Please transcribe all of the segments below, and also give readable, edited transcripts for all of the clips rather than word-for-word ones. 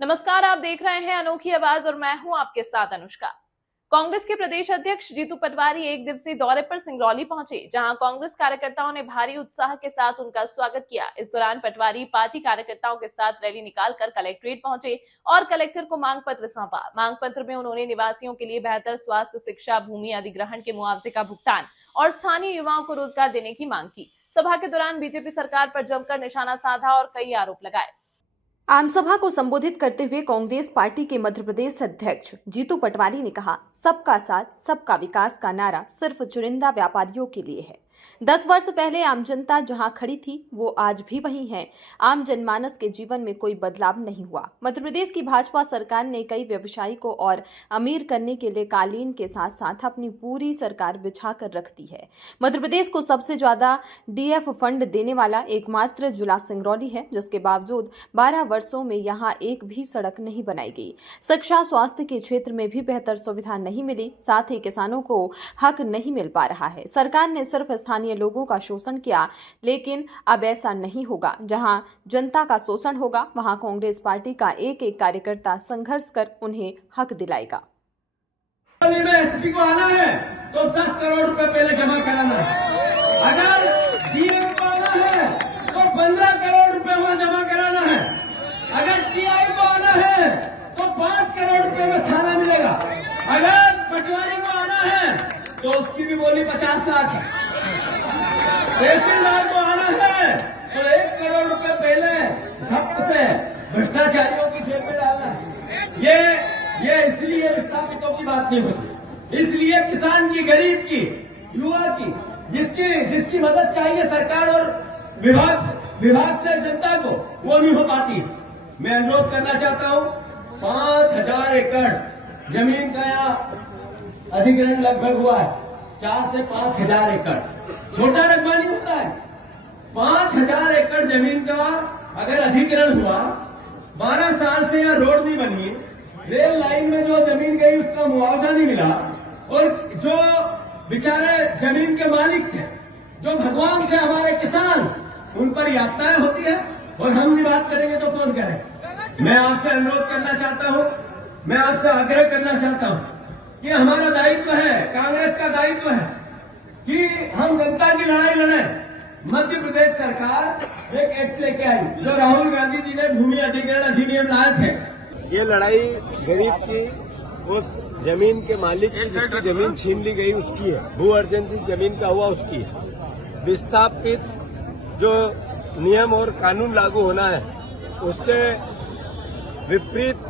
नमस्कार, आप देख रहे हैं अनोखी आवाज और मैं हूं आपके साथ अनुष्का। कांग्रेस के प्रदेश अध्यक्ष जीतू पटवारी एक दिवसीय दौरे पर सिंगरौली पहुंचे, जहां कांग्रेस कार्यकर्ताओं ने भारी उत्साह के साथ उनका स्वागत किया। इस दौरान पटवारी पार्टी कार्यकर्ताओं के साथ रैली निकालकर कलेक्ट्रेट पहुंचे और कलेक्टर को मांग पत्र सौंपा। मांग पत्र में उन्होंने निवासियों के लिए बेहतर स्वास्थ्य, शिक्षा, भूमि अधिग्रहण के मुआवजे का भुगतान और स्थानीय युवाओं को रोजगार देने की मांग की। सभा के दौरान बीजेपी सरकार पर जमकर निशाना साधा और कई आरोप लगाए। आमसभा को संबोधित करते हुए कांग्रेस पार्टी के मध्य प्रदेश अध्यक्ष जीतू पटवारी ने कहा, सबका साथ सबका विकास का नारा सिर्फ चुनिंदा व्यापारियों के लिए है। 10 वर्ष पहले आम जनता जहां खड़ी थी वो आज भी वही है। आम जनमानस के जीवन में कोई बदलाव नहीं हुआ। मध्य प्रदेश की भाजपा सरकार ने कई व्यवसायी को और अमीर करने के लिए कालीन के साथ साथ अपनी पूरी सरकार बिछा कर रख दी है। मध्य प्रदेश को सबसे ज्यादा डीएफ फंड देने वाला एकमात्र जिला सिंगरौली है, जिसके बावजूद 12 वर्षों में यहाँ एक भी सड़क नहीं बनाई गई। शिक्षा, स्वास्थ्य के क्षेत्र में भी बेहतर सुविधा नहीं मिली, साथ ही किसानों को हक नहीं मिल पा रहा है। सरकार ने सिर्फ स्थानीय लोगों का शोषण किया, लेकिन अब ऐसा नहीं होगा। जहां जनता का शोषण होगा, वहां कांग्रेस पार्टी का एक एक कार्यकर्ता संघर्ष कर उन्हें हक दिलाएगा। एसपी को आना है तो 10 करोड़ रुपए पहले जमा कराना है। अगर डीएम को आना है तो 15 करोड़ रुपए वहां जमा कराना है। अगर टीआई को आना है तो 5 करोड़ रुपए में थाना मिलेगा। अगर पटवारी को आना है तो उसकी भी बोली 50 लाख है। तहसीलदार को आना है तो 1 करोड़ रुपए पहले झपट से भ्रष्टाचारियों की जेब में डालना है। ये इसलिए विस्थापितों की बात नहीं होती, इसलिए किसान की, गरीब की, युवा की, जिसकी मदद चाहिए सरकार और विभाग से जनता को, वो नहीं हो पाती। मैं अनुरोध करना चाहता हूं, 5000 एकड़ जमीन का यहाँ अधिग्रहण लगभग हुआ है। 4 से 5000 एकड़ छोटा रकबा नहीं होता है। 5000 एकड़ जमीन का अगर अधिग्रहण हुआ, 12 साल से यहाँ रोड नहीं बनी, रेल लाइन में जो जमीन गई उसका मुआवजा नहीं मिला, और जो बेचारे जमीन के मालिक थे, जो भगवान थे हमारे किसान, उन पर यातनाएं होती है और हम नहीं बात करेंगे तो कौन करे। मैं आपसे अनुरोध करना चाहता हूं, मैं आपसे आग्रह करना चाहता हूं कि हमारा दायित्व है, कांग्रेस का दायित्व है कि हम जनता की लड़ाई लड़ें। मध्य प्रदेश सरकार एक एक्ट लेके आई जो राहुल गांधी जी ने भूमि अधिग्रहण अधिनियम लाए थे। ये लड़ाई गरीब की, उस जमीन के मालिक की जिसकी जमीन छीन ली गई उसकी है, भू अर्जन जिस जमीन का हुआ उसकी है। विस्थापित जो नियम और कानून लागू होना है उसके विपरीत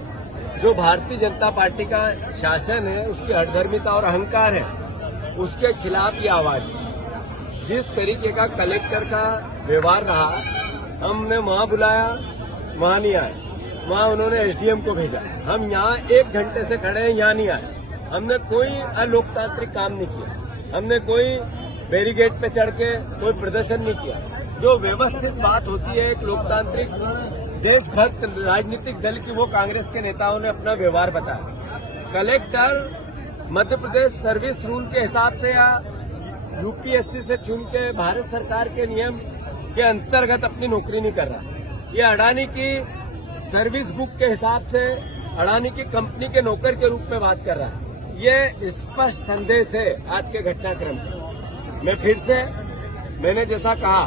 जो भारतीय जनता पार्टी का शासन है, उसकी हठधर्मिता और अहंकार है, उसके खिलाफ ये आवाज है। जिस तरीके का कलेक्टर का व्यवहार रहा, हमने वहां बुलाया, वहां नहीं आए, वहां उन्होंने एसडीएम को भेजा। हम यहाँ 1 घंटे से खड़े हैं, यहाँ नहीं आए। हमने कोई अलोकतांत्रिक काम नहीं किया, हमने कोई बैरिकेड पे चढ़ के कोई प्रदर्शन नहीं किया। जो व्यवस्थित बात होती है एक लोकतांत्रिक देशभक्त राजनीतिक दल की, वो कांग्रेस के नेताओं ने अपना व्यवहार बताया। Collector Madhya Pradesh service rule के हिसाब से या यूपीएससी से चुन के भारत सरकार के नियम के अंतर्गत अपनी नौकरी नहीं कर रहा। ये अडानी की सर्विस बुक के हिसाब से अडानी की कंपनी के नौकर के रूप में बात कर रहा है। ये स्पष्ट संदेश है आज के घटनाक्रम में। मैं फिर से, मैंने जैसा कहा,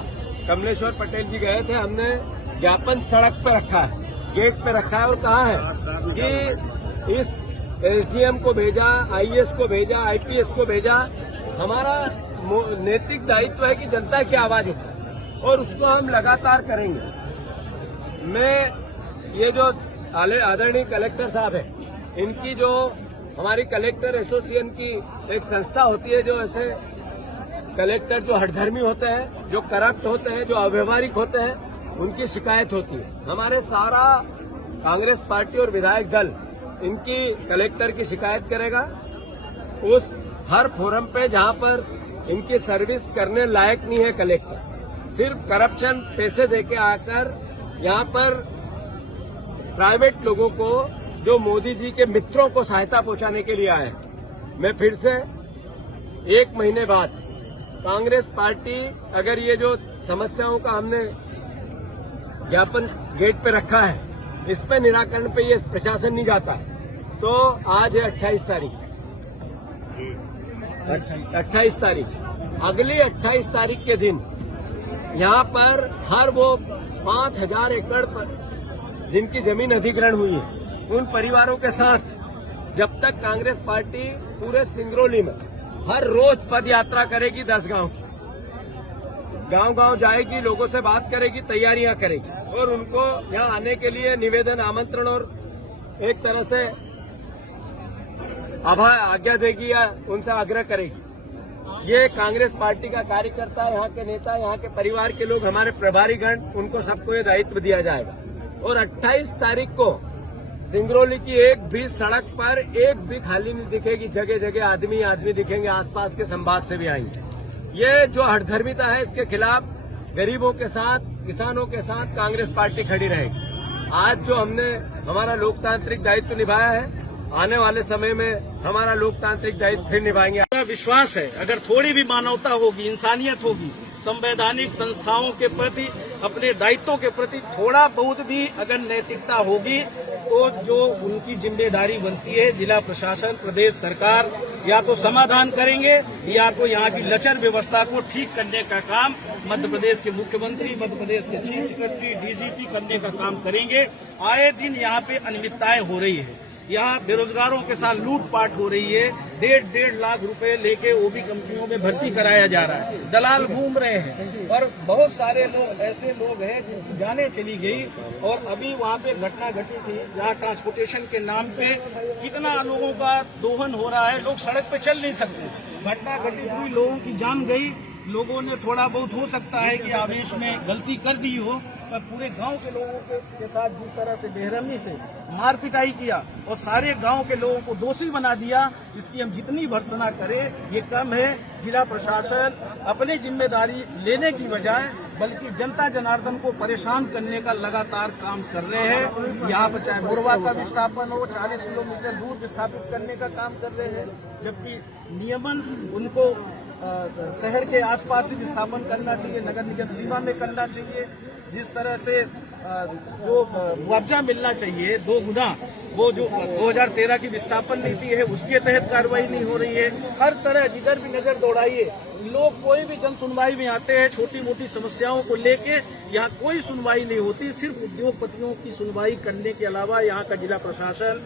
कमलेश्वर पटेल जी गए थे, हमने ज्ञापन सड़क पर रखा है, गेट पे रखा है और कहा है कि इस एसडीएम को भेजा, आईएएस को भेजा, आईपीएस को भेजा। हमारा नैतिक दायित्व है कि जनता की आवाज उठाए और उसको हम लगातार करेंगे। मैं ये जो आदरणीय कलेक्टर साहब है, इनकी जो हमारी कलेक्टर एसोसिएशन की एक संस्था होती है, जो ऐसे कलेक्टर जो हठधर्मी होते हैं, जो करप्ट होते हैं, जो अव्यवहारिक होते हैं, उनकी शिकायत होती है। हमारे सारा कांग्रेस पार्टी और विधायक दल इनकी कलेक्टर की शिकायत करेगा उस हर फोरम पे जहां पर इनकी सर्विस करने लायक नहीं है कलेक्टर। सिर्फ करप्शन, पैसे देके आकर यहां पर प्राइवेट लोगों को, जो मोदी जी के मित्रों को सहायता पहुंचाने के लिए आए। मैं फिर से 1 महीने बाद कांग्रेस पार्टी, अगर ये जो समस्याओं का हमने ज्ञापन गेट पे रखा है, इस पे निराकरण पे ये प्रशासन नहीं जाता है। तो आज है 28 तारीख, 28 तारीख, अगली 28 तारीख के दिन यहाँ पर हर वो 5000 एकड़ पर जिनकी जमीन अधिग्रहण हुई है उन परिवारों के साथ जब तक कांग्रेस पार्टी पूरे सिंगरौली में हर रोज पद यात्रा करेगी, 10 गांव की, गांव जाएगी, लोगों से बात करेगी, तैयारियां करेगी और उनको यहाँ आने के लिए निवेदन, आमंत्रण और एक तरह से आज्ञा देगी या उनसे आग्रह करेगी। ये कांग्रेस पार्टी का कार्यकर्ता, यहाँ के नेता, यहाँ के परिवार के लोग, हमारे प्रभारीगण, उनको सबको ये दायित्व दिया जाएगा। और 28 तारीख को सिंगरौली की एक भी सड़क पर एक भी खाली नहीं दिखेगी, जगह जगह आदमी दिखेंगे, आसपास के संभाग से भी आएंगे। ये जो हठधर्मिता है इसके खिलाफ गरीबों के साथ, किसानों के साथ कांग्रेस पार्टी खड़ी रहेगी। आज जो हमने हमारा लोकतांत्रिक दायित्व निभाया है, आने वाले समय में हमारा लोकतांत्रिक दायित्व फिर निभाएंगे। विश्वास है अगर थोड़ी भी मानवता होगी, इंसानियत होगी, संवैधानिक संस्थाओं के प्रति, अपने दायित्वों के प्रति थोड़ा बहुत भी अगर नैतिकता होगी तो जो उनकी जिम्मेदारी बनती है जिला प्रशासन, प्रदेश सरकार या तो समाधान करेंगे या तो यहाँ की लचर व्यवस्था को ठीक करने का काम मध्य प्रदेश के मुख्यमंत्री, मध्य प्रदेश के चीफ सेक्रेटरी, डीजीपी करने का काम करेंगे। आए दिन यहाँ पे अनियमितताएं हो रही है, यहाँ बेरोजगारों के साथ लूटपाट हो रही है, 1.5 लाख रुपए लेके ओबी कंपनियों में भर्ती कराया जा रहा है, दलाल घूम रहे हैं और बहुत सारे लोग ऐसे लोग हैं जिनकी जानें चली गई। और अभी वहाँ पे घटना घटी थी जहाँ ट्रांसपोर्टेशन के नाम पे कितना लोगों का दोहन हो रहा है, लोग सड़क पे चल नहीं सकते, घटना घटी हुई, लोगों की जान गई। लोगों ने थोड़ा बहुत हो सकता है कि आवेश में गलती कर दी हो, पर पूरे गांव के लोगों के साथ जिस तरह से बेरहमी से मार पिटाई किया और सारे गांव के लोगों को दोषी बना दिया, इसकी हम जितनी भर्त्सना करें ये कम है। जिला प्रशासन अपनी जिम्मेदारी लेने की बजाय बल्कि जनता जनार्दन को परेशान करने का लगातार काम कर रहे हैं। यहाँ पर चाहे मोरवा का विस्थापन हो, 40 किलोमीटर दूर विस्थापित करने का काम कर रहे हैं, जबकि नियमन उनको शहर के आसपास ही विस्थापन करना चाहिए, नगर निगम सीमा में करना चाहिए। जिस तरह से जो मुआवजा मिलना चाहिए 2 गुना, वो जो 2013 की विस्थापन नीति है उसके तहत कार्रवाई नहीं हो रही है। हर तरह जिधर भी नजर दौड़ाइए, लोग कोई भी जन सुनवाई में आते हैं, छोटी मोटी समस्याओं को लेके यहाँ कोई सुनवाई नहीं होती। सिर्फ उद्योगपतियों की सुनवाई करने के अलावा यहाँ का जिला प्रशासन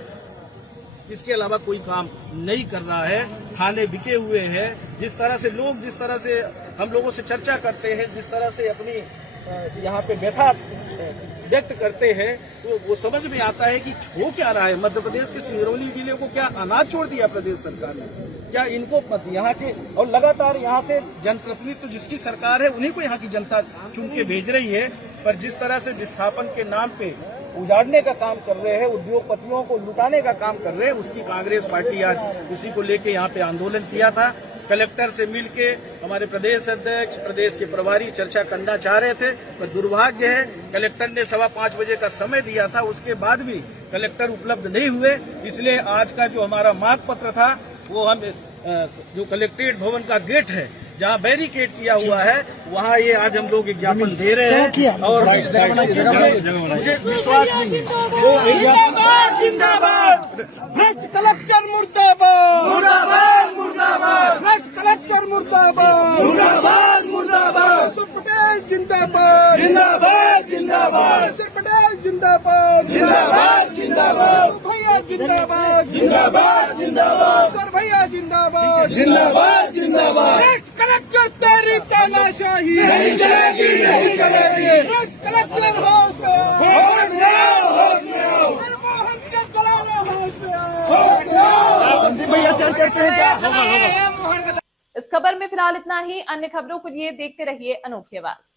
इसके अलावा कोई काम नहीं कर रहा है। थाने बिके हुए हैं। जिस तरह से लोग, जिस तरह से हम लोगों से चर्चा करते हैं, जिस तरह से अपनी यहाँ पे व्यथा व्यक्त करते हैं, तो वो समझ में आता है कि हो क्या रहा है। मध्य प्रदेश के सिंगरौली जिले को क्या अनाज छोड़ दिया प्रदेश सरकार ने? क्या इनको यहाँ के, और लगातार यहाँ से जनप्रतिनिधि तो जिसकी सरकार है उन्हीं को यहाँ की जनता चुन के भेज रही है, पर जिस तरह से विस्थापन के नाम पे उजाड़ने का काम कर रहे हैं, उद्योगपतियों को लुटाने का काम कर रहे हैं, उसकी कांग्रेस पार्टी आज उसी को लेके यहाँ पे आंदोलन किया था। कलेक्टर से मिलके हमारे प्रदेश अध्यक्ष, प्रदेश के प्रभारी चर्चा करना चाह रहे थे, पर दुर्भाग्य है कलेक्टर ने 5:15 बजे का समय दिया था, उसके बाद भी कलेक्टर उपलब्ध नहीं हुए। इसलिए आज का जो हमारा मांग पत्र था वो हम जो कलेक्ट्रेट भवन का गेट है जहाँ बैरिकेड किया हुआ है, वहाँ ये आज हम लोग ज्ञापन दे रहे हैं। और मुझे विश्वास नहीं है वो भ्रष्ट कलेक्टर मुर्दाबाद, मुर्दाबाद, मुर्दाबाद, भ्रष्ट कलेक्टर मुर्दाबाद, मुर्दाबाद, मुर्दाबाद, पटेल जिंदाबाद, जिंदाबाद, जिंदाबाद, पटेल जिंदाबाद, जिंदाबाद, जिंदाबाद, भैया जिंदाबाद, जिंदाबाद, जिंदाबाद, सर भैया जिंदाबाद, जिंदाबाद, जिंदाबाद। कलेक्टर तेरी तानाशाही नहीं चलेगी, नहीं चलेगी। कलेक्टर हाउस में आओ, हाउस में आओ, हाउस में आओ, मनमोहन के गलाने हाउस में आओ, हाउस में आओ। भैया चल। इस खबर में फिलहाल इतना ही। अन्य खबरों के लिए देखते रहिए अनोखी आवाज।